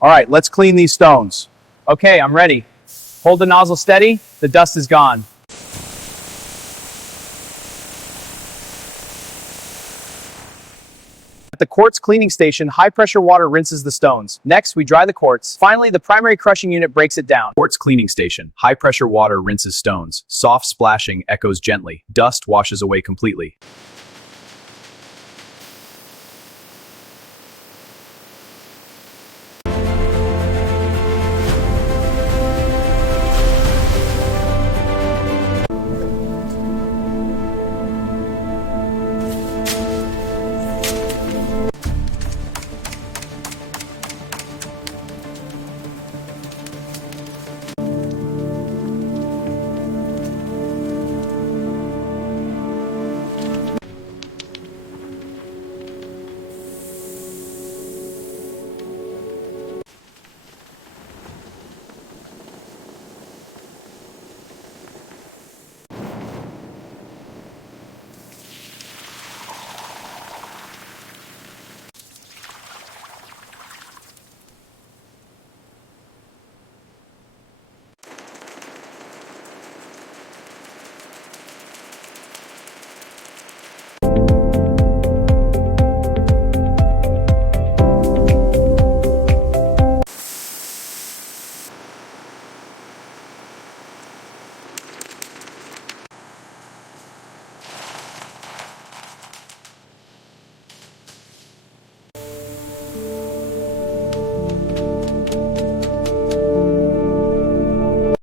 All right, let's clean these stones. Okay, I'm ready. Hold the nozzle steady, the dust is gone. At the quartz cleaning station, high-pressure water rinses the stones. Next, we dry the quartz. Finally, the primary crushing unit breaks it down. Quartz cleaning station. High-pressure water rinses stones. Soft splashing echoes gently. Dust washes away completely.